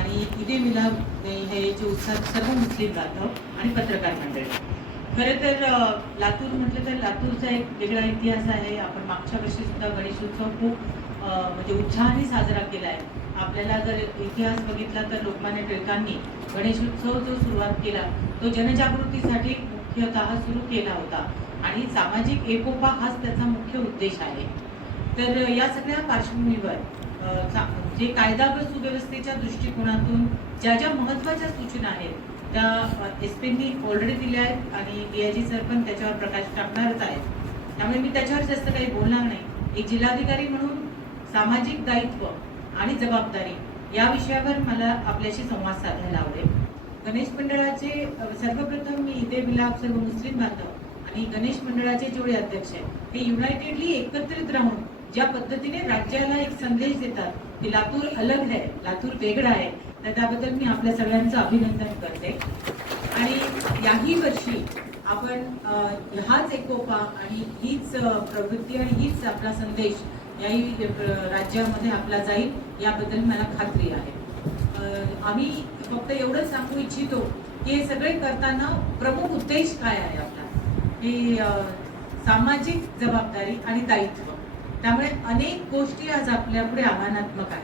आणि ईदे मिलाद हे जे उत्साह सर्व मुस्लिम बांधव आणि पत्रकार मंडळी. खरं तर लातूर म्हटलं तर लातूरचा एक वेगळा इतिहास आहे. आपण मागच्या वर्षी सुद्धा गणेशोत्सव खूप म्हणजे उत्साहाने साजरा केला आहे आपल्याला जर इतिहास बघितला तर लोकमान्य टिळकांनी गणेशोत्सव जो सुरुवात केला तो जनजागृतीसाठी मुख्यतः सुरू केला होता. आणि सामाजिक एकोपा हाच त्याचा मुख्य उद्देश आहे. तर या सगळ्या पार्श्वभूमीवर जे कायदा व सुव्यवस्थेच्या दृष्टिकोनातून ज्या ज्या महत्त्वाच्या सूचना आहेत त्या एस पींनी ऑलरेडी दिल्या आहेत आणि डीआयजी सर पण त्याच्यावर प्रकाश टाकणारच आहेत. त्यामुळे मी त्याच्यावर जास्त काही बोलणार नाही. एक जिल्हाधिकारी म्हणून सामाजिक दायित्व आणि जबाबदारी या विषयावर मला आपल्याशी संवाद साधायला आवडेल. गणेश मंडळाचे सर्वप्रथम मी इथे मिलाप सर्व मुस्लिम बांधव आणि गणेश मंडळाचे जेवढे अध्यक्ष आहेत ते युनायटेडली एकत्रित राहून ज्या पद्धतीने राज्याला एक संदेश देतात की लातूर अलग आहे लातूर वेगळा आहे तर त्याबद्दल मी आपल्या सगळ्यांचं अभिनंदन करते. आणि याही वर्षी आपण हाच एकोपा आणि हीच प्रवृत्ती आणि हीच आपला संदेश याही राज्यामध्ये आपला जाईल याबद्दल मला खात्री आहे. आम्ही फक्त एवढंच सांगू इच्छितो की हे सगळे करताना प्रमुख उद्देश काय आहे आपला? की सामाजिक जबाबदारी आणि दायित्व. त्यामुळे अनेक गोष्टी आज आपल्या पुढे आव्हानात्मक आहेत.